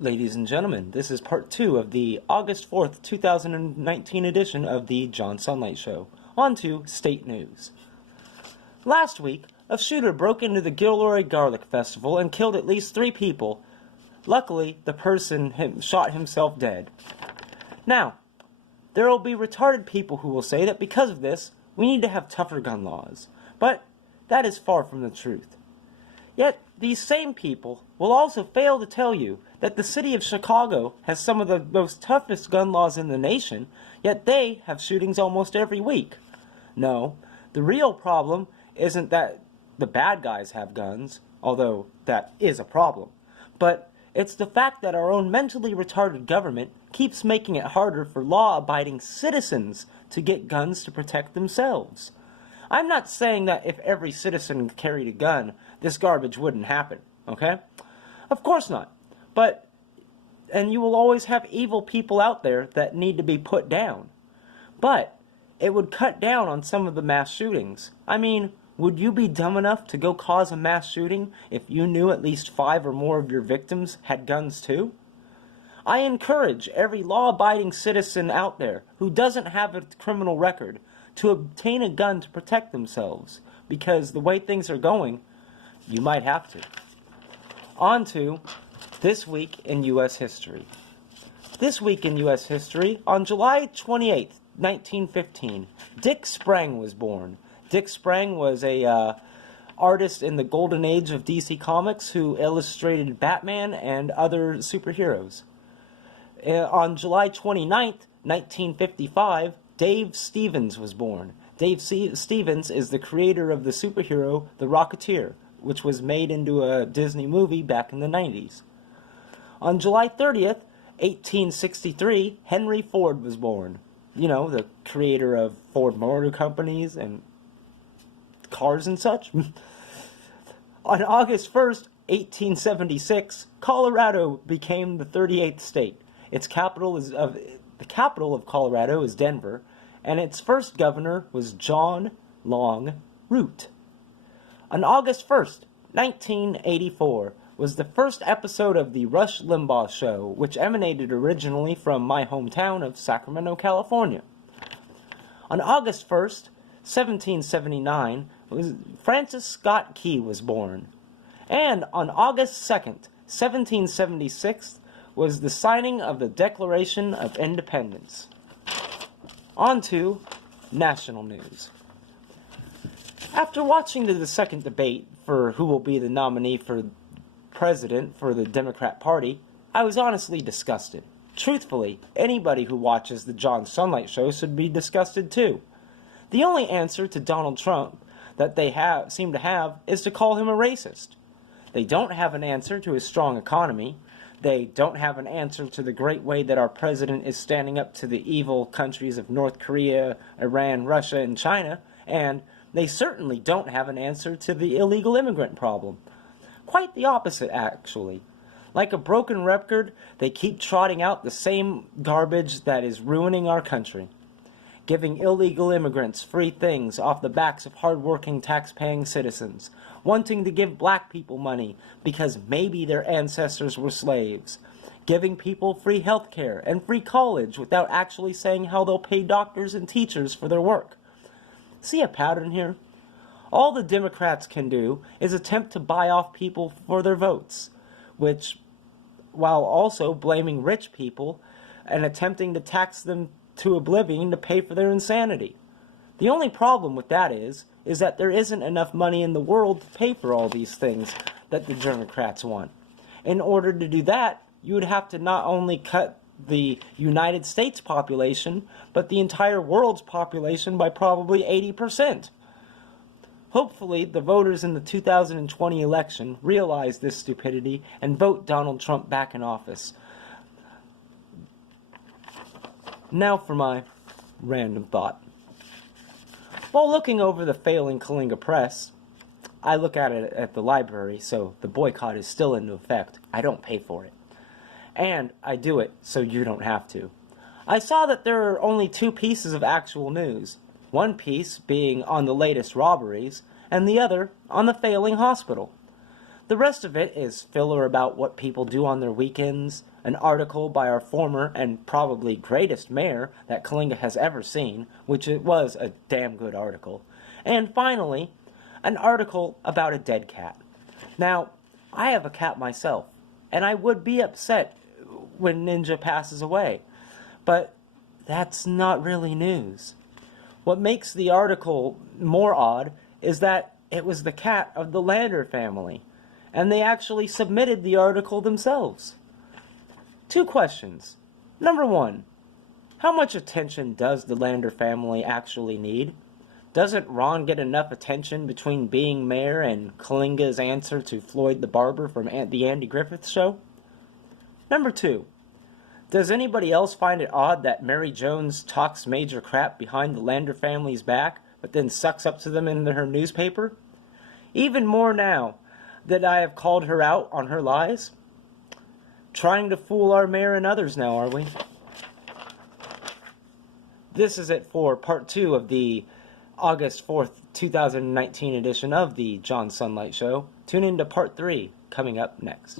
Ladies and gentlemen, this is part 2 of the August 4th, 2019 edition of the John Sunlight Show. On to state news. Last week, a shooter broke into the Gilroy Garlic Festival and killed at least 3 people. Luckily, the person shot himself dead. Now, there will be retarded people who will say that because of this, we need to have tougher gun laws. But that is far from the truth. Yet, these same people will also fail to tell you that the city of Chicago has some of the most toughest gun laws in the nation, yet they have shootings almost every week. No, the real problem isn't that the bad guys have guns, although that is a problem, but it's the fact that our own mentally retarded government keeps making it harder for law-abiding citizens to get guns to protect themselves. I'm not saying that if every citizen carried a gun, this garbage wouldn't happen, okay? Of course not. And you will always have evil people out there that need to be put down. But it would cut down on some of the mass shootings. I mean, would you be dumb enough to go cause a mass shooting if you knew at least 5 or more of your victims had guns too? I encourage every law-abiding citizen out there who doesn't have a criminal record to obtain a gun to protect themselves, because the way things are going, you might have to. On to This Week in U.S. History. This week in U.S. history, on July 28, 1915, Dick Sprang was born. Dick Sprang was a artist in the golden age of DC Comics who illustrated Batman and other superheroes. On July 29, 1955, Dave Stevens was born. Dave Stevens is the creator of the superhero The Rocketeer, which was made into a Disney movie back in the 90s. On July 30th, 1863, Henry Ford was born. You know, the creator of Ford Motor Companies and cars and such. On August 1st, 1876, Colorado became the 38th state. The capital of Colorado is Denver, and its first governor was John Long Root. On August 1st, 1984, was the first episode of the Rush Limbaugh Show, which emanated originally from my hometown of Sacramento, California. On August 1st, 1779, Francis Scott Key was born. And on August 2nd, 1776, was the signing of the Declaration of Independence. On to national news. After watching the second debate for who will be the nominee for president for the Democrat Party, I was honestly disgusted. Truthfully, anybody who watches the John Sunlight Show should be disgusted too. The only answer to Donald Trump that they seem to have is to call him a racist. They don't have an answer to his strong economy. They don't have an answer to the great way that our president is standing up to the evil countries of North Korea, Iran, Russia, and China, and they certainly don't have an answer to the illegal immigrant problem. Quite the opposite, actually. Like a broken record, they keep trotting out the same garbage that is ruining our country. Giving illegal immigrants free things off the backs of hard-working, tax-paying citizens. Wanting to give black people money because maybe their ancestors were slaves. Giving people free health care and free college without actually saying how they'll pay doctors and teachers for their work. See a pattern here? All the Democrats can do is attempt to buy off people for their votes, which, while also blaming rich people and attempting to tax them to oblivion to pay for their insanity. The only problem with that is that there isn't enough money in the world to pay for all these things that the Democrats want. In order to do that, you would have to not only cut the United States population, but the entire world's population by probably 80%. Hopefully, the voters in the 2020 election realize this stupidity and vote Donald Trump back in office. Now for my random thought. While looking over the failing Kalinga Press, I look at it at the library, so the boycott is still in effect. I don't pay for it. And I do it so you don't have to. I saw that there are only 2 pieces of actual news. One piece being on the latest robberies, and the other on the failing hospital. The rest of it is filler about what people do on their weekends, an article by our former and probably greatest mayor that Coalinga has ever seen, which it was a damn good article, and finally, an article about a dead cat. Now, I have a cat myself, and I would be upset when Ninja passes away, but that's not really news. What makes the article more odd is that it was the cat of the Lander family, and they actually submitted the article themselves. 2 questions. Number 1, how much attention does the Lander family actually need? Doesn't Ron get enough attention between being mayor and Coalinga's answer to Floyd the Barber from the Andy Griffith Show? Number 2, does anybody else find it odd that Mary Jones talks major crap behind the Lander family's back, but then sucks up to them in her newspaper? Even more now that I have called her out on her lies? Trying to fool our mayor and others now, are we? This is it for part 2 of the August 4th, 2019 edition of the John Sunlight Show. Tune in to part 3 coming up next.